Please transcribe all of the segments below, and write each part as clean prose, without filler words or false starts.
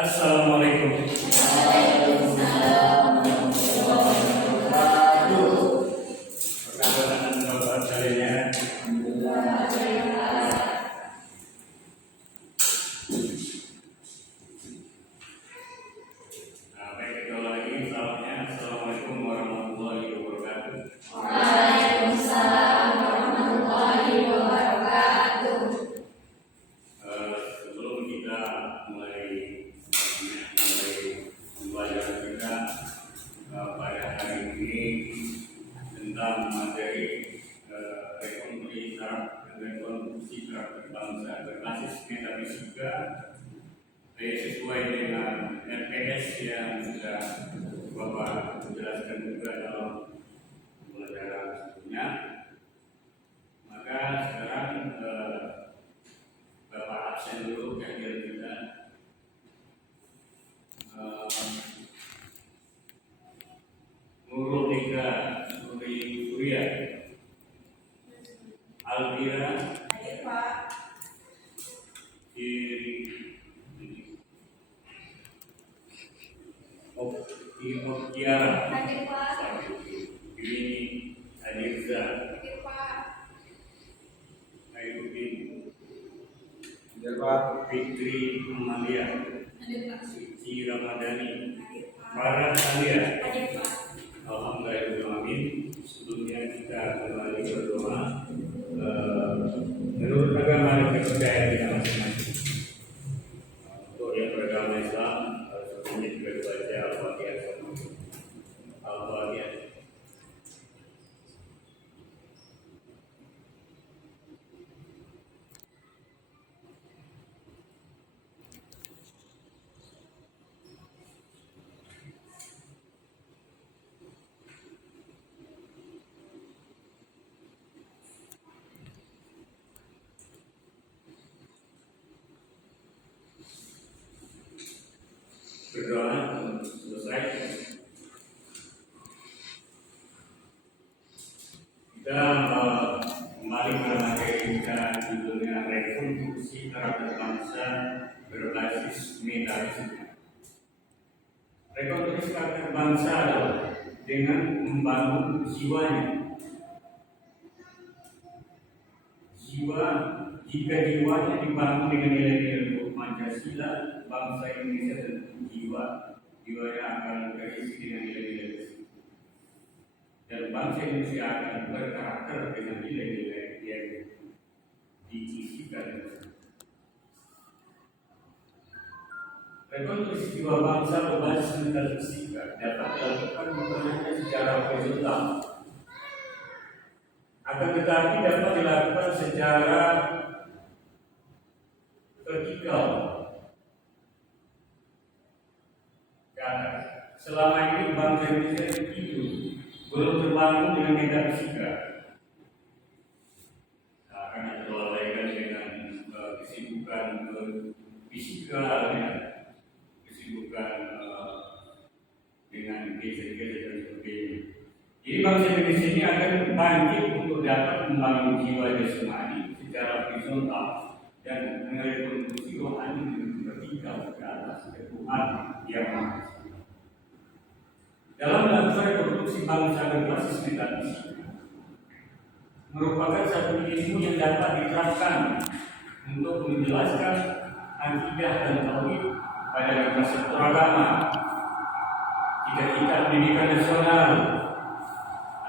Assalamualaikum. Perkataan Bapak sekalian. Baik, kita lagi salamnya. Assalamualaikum warahmatullahi wabarakatuh. Waalaikumsalam warahmatullahi wabarakatuh. Sebelum kita mulai pembelajaran kita pada hari ini tentang materi rekonstruksi karakter bangsa berbasis metafisika sesuai dengan RPS yang sudah Bapak jelaskan juga dalam pembelajaran sebelumnya. Maka sekarang Bapak absen dulu kehadiran kita. Nurul Nika Surya Alvira Hadir Pak. Oktiara Hadir Pak. ini Adirza Hadir Pak. Khairuddin Hadir Pak. Fitri Amalia Hadir Pak. Suci Ramadhani Hadir Pak. Farah Alia. Hadir Pak. Alhamdulillah. Sebelumnya kita kembali berdoa menurut agama dan kepercayaan kita masing-masing. Untuk yang beragama Islam sebelumnya juga dibaca Al-Fatihah. Al-Fatihah. Berdoa selesai. Kita kembali ke materi kita judulnya rekonstruksi karakter bangsa berbasis metafisika. Rekonstruksi karakter bangsa adalah dengan membangun jiwanya. Jika jiwanya dibangun dengan nilai-nilai Pancasila, bangsa Indonesia tentu jiwanya akan terisi dengan nilai-nilai tersebut. Dan bangsa Indonesia akan berkarakter dengan nilai-nilai yang diisikan. Rekonstruksi jiwa bangsa berbasis metafisika dapat dilakukan bukan hanya secara horizontal, akan tetapi dapat dilakukan secara vertikal. Selama ini bangsa Indonesia itu belum terbangun dengan metafisika, karena terlalaikan dengan kesibukan fisika, kesibukan dengan gadget-gadget dan sebagainya. Jadi bangsa Indonesia ini akan bangkit untuk dapat membangun jiwa jasmani secara horizontal dan merekonstruksi rohani dengan vertikal ke atas ke Tuhan yang Maha Esa. Dalam melakukan rekonstruksi bangsa berbasis metafisika merupakan satu ilmu yang dapat diterapkan untuk menjelaskan akidah dan tauhid pada sektor agama. Cita-cita pendidikan nasional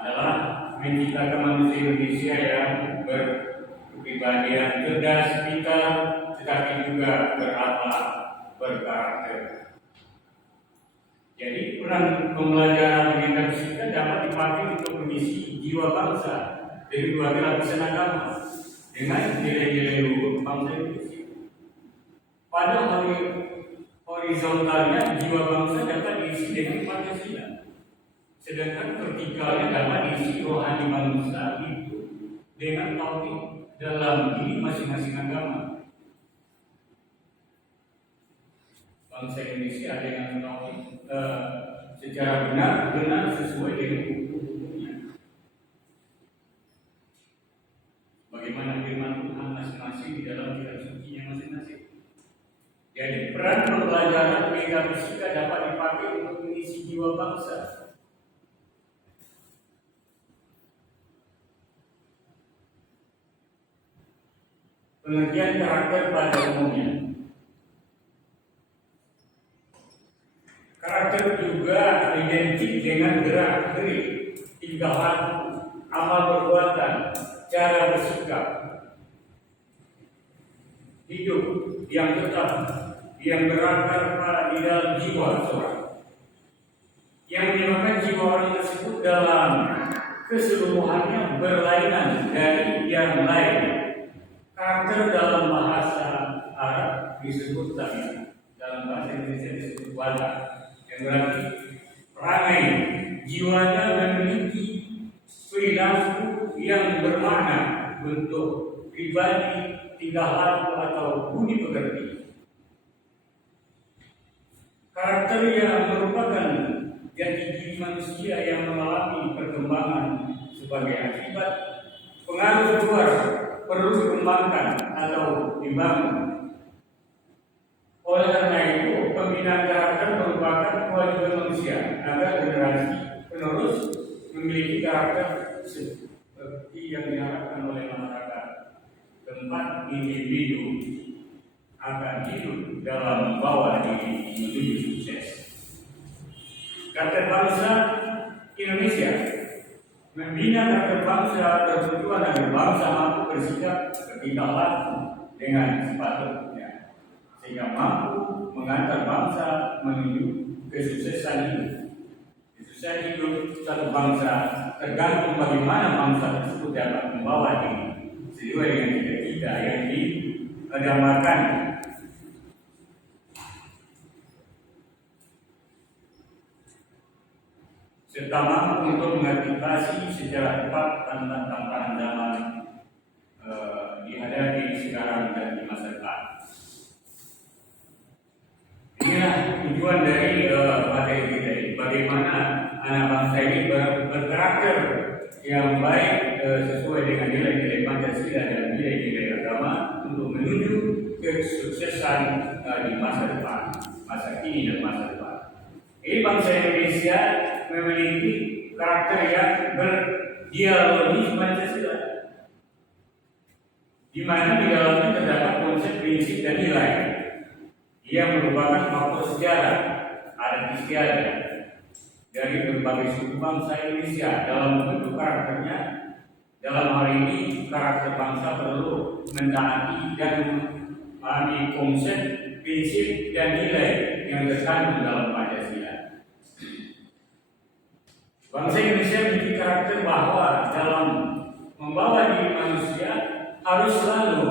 adalah menciptakan manusia Indonesia yang berkepribadian cerdas, pintar, tetapi juga berakhlak, berkarakter. Jadi peran pembelajaran metafisika dapat dipakai untuk mengisi jiwa bangsa dari berbagai lapisan agama dengan nilai-nilai luhur bangsa Indonesia. Pada horizontalnya jiwa bangsa dapat diisi dengan Pancasila, sedangkan vertikalnya dapat diisi rohani bangsa itu dengan tauhid dalam diri masing-masing agama. Bangsa Indonesia ada yang tauhid secara benar sesuai dengan hukum-hukumnya. Bagaimana firman Tuhan masing-masing di dalam kitab sucinya masing-masing. Di Jadi peran pembelajaran metafisika dapat dipakai untuk mengisi jiwa bangsa. Pengertian karakter pada umumnya. Karakter juga identik dengan gerak-gerik, tingkah laku, amal perbuatan, cara bersikap, hidup yang tetap, yang berakar di dalam jiwa seorang. Yang menyebabkan jiwa orang tersebut dalam keseluruhannya berlainan dari yang lain. Karakter dalam bahasa Arab disebut tabiat, dalam bahasa Indonesia disebut watak, yang berarti perangai. Jiwanya memiliki perilaku yang bermakna, bentuk pribadi, tingkah laku atau budi pekerti. Karakter yang merupakan jati diri manusia yang mengalami perkembangan sebagai akibat pengaruh luar perlu dikembangkan atau dibangun. Oleh karena itu, pembinaan karakter merupakan kewajiban manusia agar generasi penerus memiliki karakter seperti yang diharapkan oleh masyarakat tempat individu akan hidup dalam membawa diri menuju sukses. Karakter bangsa Indonesia membina karakter bangsa bertujuan agar bangsa mampu bersikap bertingkah laku dengan sepatutnya, sehingga mampu mengantar bangsa menuju kesuksesan hidup. Kesuksesan hidup satu bangsa tergantung bagaimana bangsa tersebut dapat membawa diri sesuai dengan cita-cita yang digambarkan. Serta mampu untuk mengantisipasi secara tepat tantangan zaman dihadapi sekarang dan di masa depan. Inilah tujuan dari materi kita ini. Bagaimana anak bangsa ini berkarakter yang baik sesuai dengan nilai-nilai Pancasila dan nilai-nilai agama untuk menuju kesuksesan di masa depan, masa kini dan masa depan. Ini bangsa Indonesia memiliki karakter yang berdialogis Pancasila, di mana di dalamnya terdapat konsep prinsip dan nilai yang merupakan faktor sejarah, adat istiadat dari berbagai suku bangsa Indonesia dalam membentuk karakternya. Dalam hal ini, karakter bangsa perlu mentaati dan memahami konsep, prinsip, dan nilai yang terkandung dalam Pancasila. Bangsa Indonesia memiliki karakter bahwa dalam membawa diri manusia harus selalu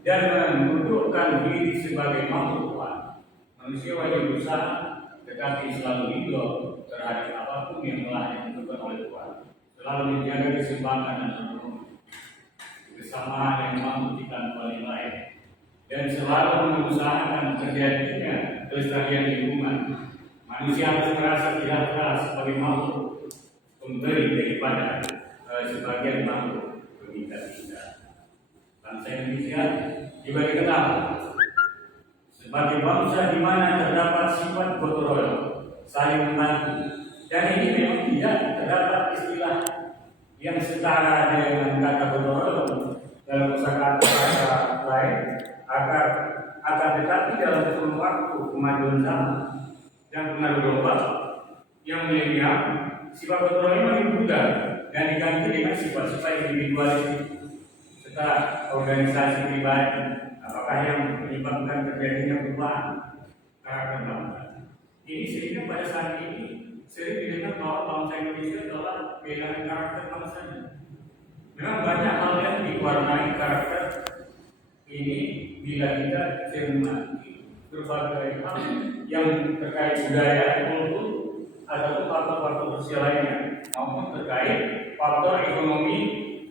dan menundukkan diri sebagai makhluk Tuhan. Manusia wajib berusaha, tetapi selalu hidup terhadap apapun yang telah ditentukan oleh Tuhan. Selalu menjaga keseimbangan dan kesamaan yang mampu ditanpa nilai, dan selalu mengusahakan terjadinya kelestarian lingkungan. Manusia harus merasa tidak keras sebagai makhluk pemberi daripada sebagian makhluk peminta-minta. Bangsa Indonesia juga dikenal sebagai bangsa di mana terdapat sifat gotong royong, saling membantu, dan ini memang tidak terdapat istilah yang setara dengan kata gotong royong dalam kosakata lain. Akan tetapi dalam kurun waktu kemajuan zaman dan pengaruh global yang milenial, sifat gotong royong makin pudar dan diganti dengan sifat-sifat individualistik serta organisasi pribadi. Apakah yang menyebabkan terjadinya perubahan karakter bangsa? Ini sehingga pada saat ini sering didengar bahwa bangsa Indonesia telah kehilangan karakter bangsanya. Memang banyak hal yang diwarnai karakter ini bila kita cermati berbagai hal yang terkait budaya, kultur, ataupun faktor-faktor sosial lainnya, maupun terkait faktor ekonomi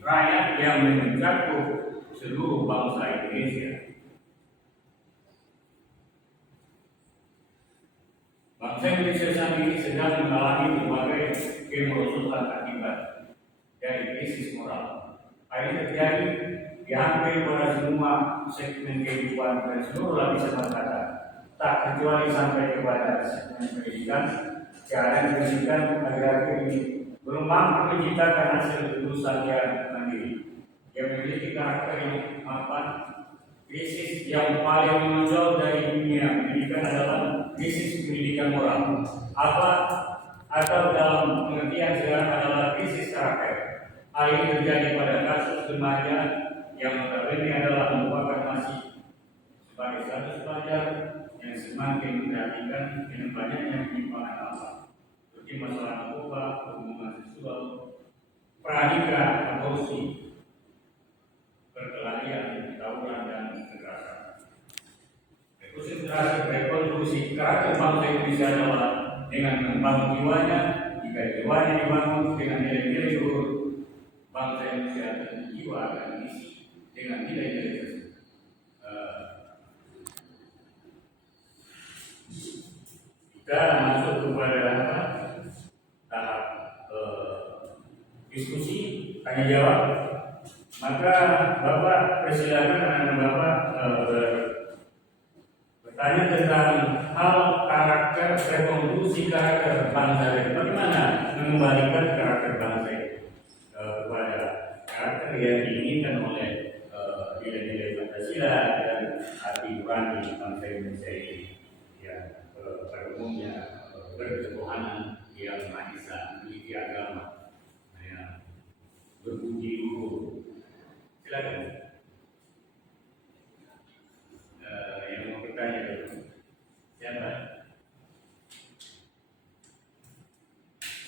rakyat yang mencakup seluruh bangsa Indonesia. Bangsa Indonesia saat ini sedang mengalami berbagai kemerosotan akibat dari krisis moral. Hal ini terjadi di hampir pada semua segmen kehidupan dan seluruh lapisan masyarakat, tak kecuali sampai kepada pendidikan, cara pendidikan agar ini belum mampu menciptakan hasil lulusan yang mandiri, yang memiliki karakter yang mapan. Krisis yang paling menonjol dari dunia pendidikan adalah krisis pendidikan moral. Apa atau dalam pengertian sekarang adalah krisis karakter. Hal ini terjadi pada kasus remaja yang notabene adalah merupakan masih sebagai status pelajar yang semakin memperhatikan dengan banyaknya penyimpangan masalah seperti masalah narkoba, hubungan seksual, pranikah, aborsi, perkelahian, tawuran dan kekerasan. Rekonstruksi karakter bangsa Indonesia adalah dengan membangun jiwanya. Jika jiwanya dibangun dengan nilai-nilai luhur, bangsa Indonesia dan jiwa akan diisi dengan nilai-nilai tersebut. Kita masuk kepada tahap diskusi tanya jawab. Maka Bapak persilakan anak Bapak bertanya tentang hal karakter, rekonstruksi karakter bangsa ini. Bagaimana mengembalikan karakter bangsa ini kepada karakter yang diinginkan oleh nilai-nilai Pancasila dan hati nurani bangsa Indonesia ini, yang pada umumnya berketuhanan yang Maha Esa, memiliki agama, yang berbudi luhur. Silakan. Yang mau bertanya dulu. Siapa?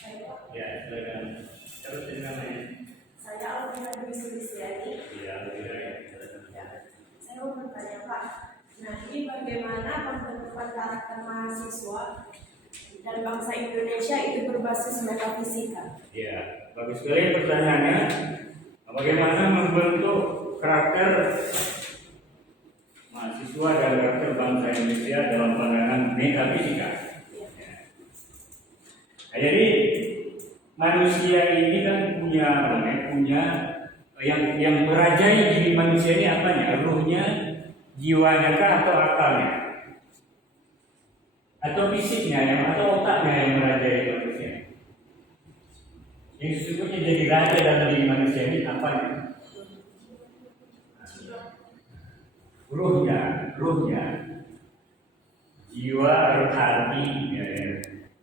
Saya Pak. Ya, silakan. Terus namanya. Saya Alvina Dwi Sulistiani. Ya, silakan. Ya. Saya mau bertanya Pak. Nah, ini bagaimana pembentukan karakter mahasiswa dan bangsa Indonesia itu berbasis metafisika? Ya, bagus sekali pertanyaannya. Bagaimana membentuk karakter mahasiswa dan karakter bangsa Indonesia dalam pandangan metafisika? Ya. Nah, jadi manusia ini kan punya yang merajai diri manusia ini apanya? Ruhnya, jiwanya kah atau akalnya? Atau fisiknya atau otaknya yang merajai manusia? Yang sesungguhnya jadi raja dalam diri manusia ini apanya? Ruhnya, jiwa harus hati. Ya.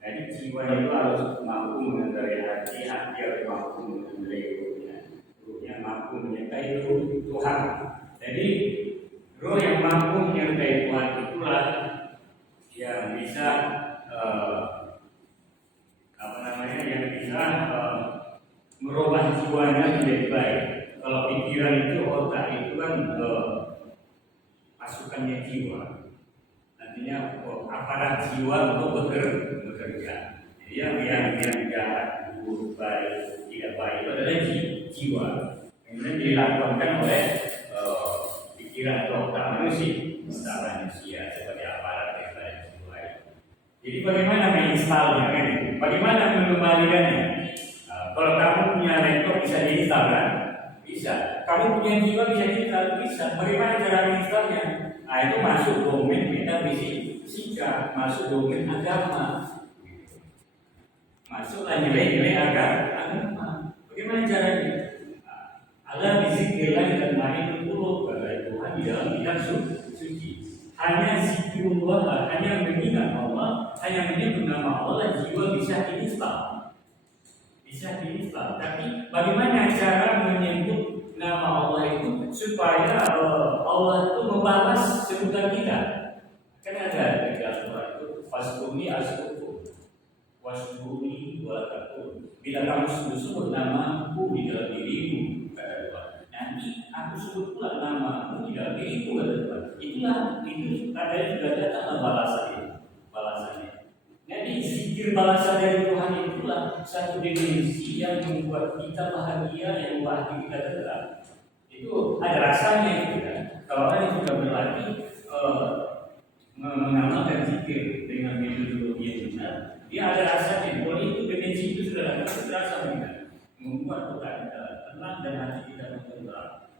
Jadi jiwa itu harus mampu mengendarai hati harus mampu mengendarai ruhnya. Ruhnya mampu menyertai Tuhan. Jadi ruh yang mampu menyertai Tuhan itulah yang bisa yang bisa merubah jiwanya menjadi baik. Kalau pikiran itu, otak itu kan pasukannya jiwa. Nantinya aparat jiwa untuk bekerja. Jadi yang jahat, buruk, baik, tidak baik itu adalah jiwa. Kemudian dilakukan oleh pikiran atau otak manusia sebagai aparat yang baik jiwa. Jadi bagaimana menginstalnya kan? Bagaimana mengembalikannya? Kalau kamu punya laptop bisa diinstal kan? Bisa. Kamu punya jiwa bisa diinstal? Bisa. Bagaimana cara menginstalnya? Nah, itu masuk domain metafisika, masuk domain agama. Masuklah nilai-nilai agama. Bagaimana caranya? Allah bizikrillah dan main qulub, kata Tuhan di dalam kitab suci. Hanya zikrullah, hanya mengingat Allah, hanya menyebut nama Allah, jiwa bisa diinstal. Tapi bagaimana cara menyebut nama Allah itu supaya Allah itu membalas sebutan kita? Kan ada di Al-Quran itu fasbuni asbuku wasbuni walatakun. Bila kamu sebut namaku di dalam dirimu, kata Tuhan, nanti aku sebut pula namamu di dalam diriku, kata Tuhan. Itu tandanya sudah datang balasannya. Jadi zikir balasan dari Tuhan itulah satu dimensi yang membuat kita bahagia, yang membuat hati kita tenang. Itu ada rasanya gitu kan. Kalau orang yang sudah berlatih mengamalkan zikir dengan metodologi yang benar, dia ada rasanya. Kalau itu dimensi itu sudah terasa benar, membuat kita tenang dan hati kita tenang.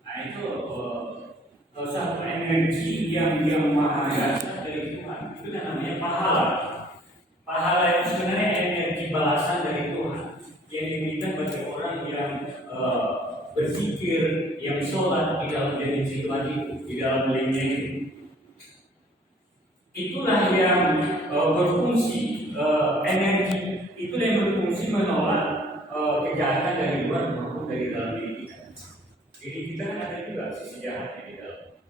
Nah itu satu energi yang maha dahsyat dari itu namanya pahala. Pahala itu sebenarnya energi balasan dari Tuhan yang diberikan bagi orang yang berzikir, yang sholat di dalam dimensi Tuhan itu, di dalam miliknya itu. Itulah yang berfungsi energi, itulah yang berfungsi menolak kejahatan dari luar maupun dari dalam diri kita. Jadi kita kan ada juga sisi jahat di dalam,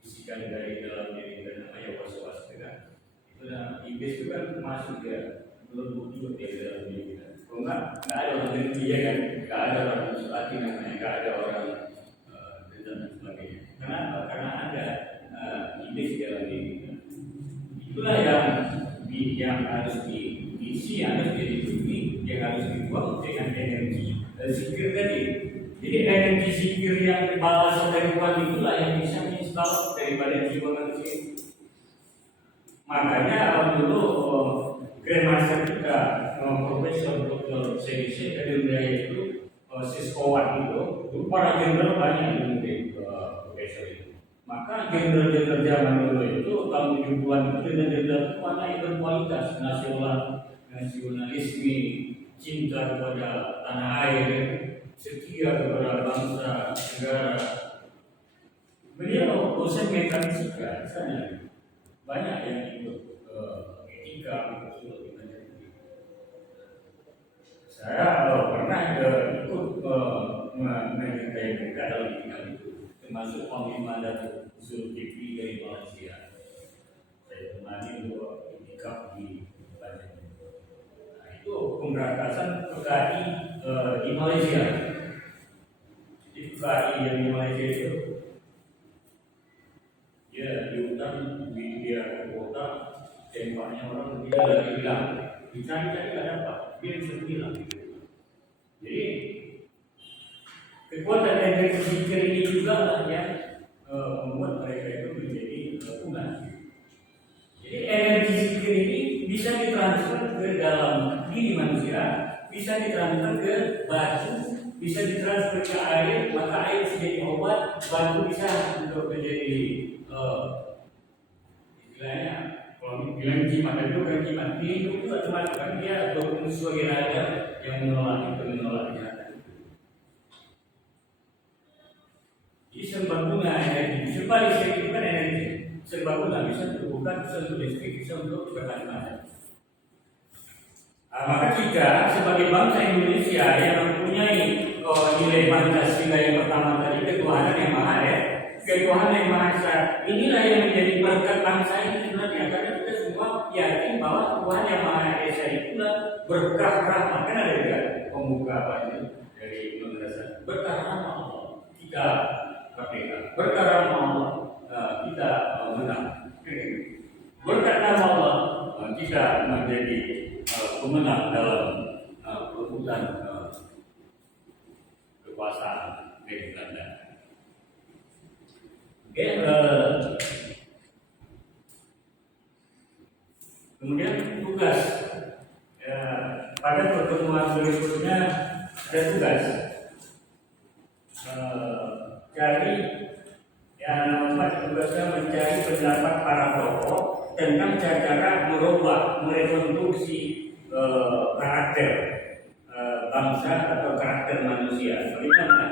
bisikan dari dalam diri kita namanya was-was kan. Itu dan iblis itu kan masuk dia belum juga di dalam diri kita. Kalau nggak ada orang dengki ya kan, nggak ada orang musuh namanya, nggak ada orang dendam dan sebagainya. Kenapa? Karena ada iblis di dalam diri kita. Itulah yang harus diisi, yang harus dihidupi, yang harus dibuang dengan energi zikir tadi. Jadi energi zikir yang balas dari Tuhan itulah yang bisa menginstal daripada jiwa manusia. Makanya dulu Grandmaster kita, Profesor Dr. Seni dari wilayah itu, Siskowan itu para jenderal banyak yang menjadi profesor itu. Maka jenderal-jenderal zaman dulu itu tahun 70-an itu jenderal mana yang berkualitas, nasionalisme, cinta kepada tanah air, setia kepada bangsa, negara. Beliau dosen metafisika sana banyak yang ikut etika betul. Saya pernah ikut menyertai mereka dalam bidang itu, termasuk Panglima Datuk Zulkifli dari Malaysia. Saya temani untuk etika di Banjar. Nah, itu pemberantasan PKI di Malaysia. Jadi PKI yang di Malaysia itu, ya di hutan, dia ke kota, tembaknya orang tidak lagi hilang. Dicari-cari tidak dapat, dia bisa hilang. Jadi kekuatan energi zikir ini juga yang membuat mereka itu menjadi punah. Jadi energi zikir ini bisa ditransfer ke dalam diri manusia, bisa ditransfer ke batu, bisa ditransfer ke air, maka air bisa jadi obat, batu bisa untuk menjadi istilahnya kalau bilang jimat, itu kan jimat. Itu juga cuma kan dia berfungsi sebagai raja yang menolak kejahatan. Jadi serbaguna energi, serba listrik itu kan energi. Serbaguna bisa untuk bukan, bisa untuk listrik, bisa untuk bermacam-macam. Maka kita sebagai bangsa Indonesia yang mempunyai nilai Pancasila yang pertama tadi, ketuhanan yang maha ya, ketuhanan yang maha esa, inilah yang menjadi berkat bangsa ini sebenarnya, karena kita semua yakin bahwa Tuhan yang maha esa itulah berkah rahmat. Kan ada juga pembuka apa itu dari madrasah, berkah rahmat Allah kita merdeka, berkah rahmat Allah kita menang, berkat nama Allah kita menjadi pemenang dalam perebutan kekuasaan dari Belanda. Kemudian tugas pada pertemuan berikutnya ada tugas cari yang nomor tugasnya mencari pendapat para tokoh tentang cara merubah, merekonstruksi karakter bangsa atau karakter manusia. Bagaimana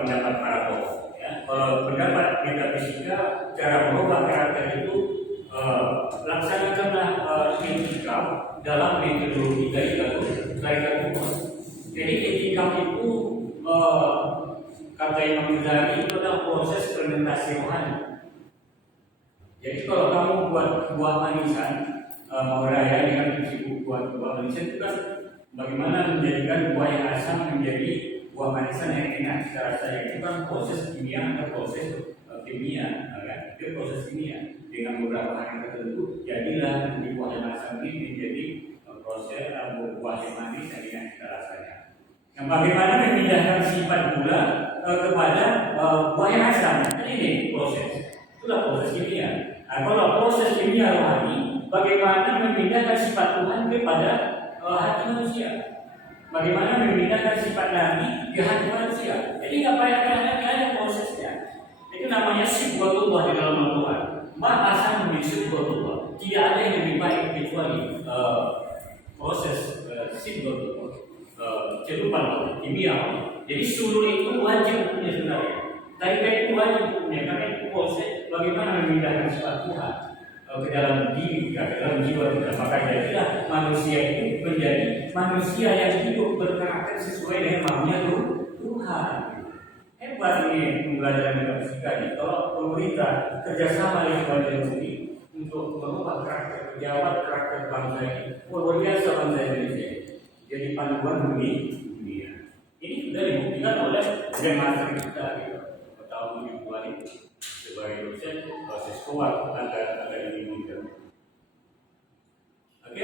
pendapat para tokoh? Ya, kalau pendapat metafisika, cara merubah karakter itu laksanakanlah etika dalam metodologi dari Syarikat Umum. Jadi etika itu kata Imam Ghazali itu adalah proses fermentasi rohani. Jadi kalau kamu buat buah manisan, mau raya dengan sibuk buat buah manisan itu kan bagaimana menjadikan buah yang asam menjadi buah manisan yang enak secara saya, itu kan proses kimia atau proses kimia, kan? Itu proses kimia dengan beberapa hari tertentu jadilah di buah yang asam ini menjadi proses buah yang manis yang enak kita rasanya. Nah, bagaimana memindahkan sifat gula kepada buah yang asam? Kan ini proses, itulah proses kimia. Nah, kalau proses kimia rohani, bagaimana memindahkan sifat Tuhan kepada hati manusia? Bagaimana memindahkan sifat Nabi ke hati manusia? Jadi nggak payah prosesnya. Itu namanya sifat Tuhan di dalam Al-Quran. Ma asam min celupan kimia. Jadi sulur itu wajib hukumnya sebenarnya. Tarikat itu wajib hukumnya karena itu proses bagaimana memindahkan sifat Tuhan ke dalam diri kita, ke dalam jiwa kita. Maka jadilah manusia itu menjadi manusia yang hidup berkarakter sesuai dengan maunya Tuhan. Hebat ini pembelajaran metafisika ini. Kalau pemerintah kerjasama dengan Badan Bumi untuk merubah karakter pejabat, karakter bangsa ini, luar biasa bangsa Indonesia. Jadi panduan dunia. Ini sudah dibuktikan oleh Grandmaster kita gitu. Tahun 2000 itu sebagai dosen proses kuat agar ini muncul. Oke,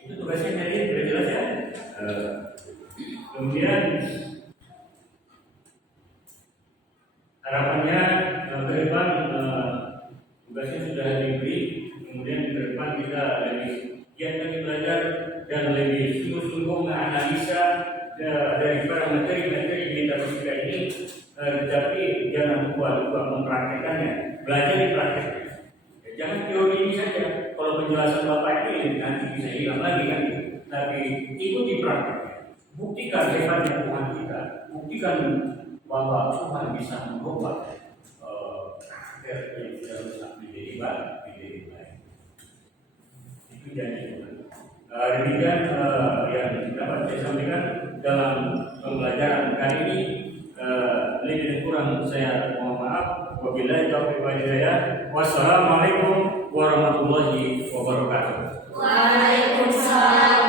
itu tugasnya tadi sudah jelas ya. Kemudian harapannya ke depan tugasnya sudah diberi. Kemudian ke depan kita lebih giat lagi belajar dan lebih sungguh-sungguh menganalisa dari para materi-materi metafisika ini, tetapi jangan lupa mempraktekannya, belajar di praktek. Jangan teori ini saja. Kalau penjelasan Bapak ini nanti bisa hilang lagi kan, tapi ikuti prakteknya. Buktikan hebatnya Tuhan kita, buktikan bahwa Tuhan bisa mengubah karakter yang sudah rusak menjadi baik. Itu janji Tuhan. Demikian yang dapat saya sampaikan dalam pembelajaran kali ini. Lebih kurang saya mohon maaf. Wabillahi taufiq wal hidayah. Wassalamualaikum warahmatullahi wabarakatuh. Waalaikumsalam.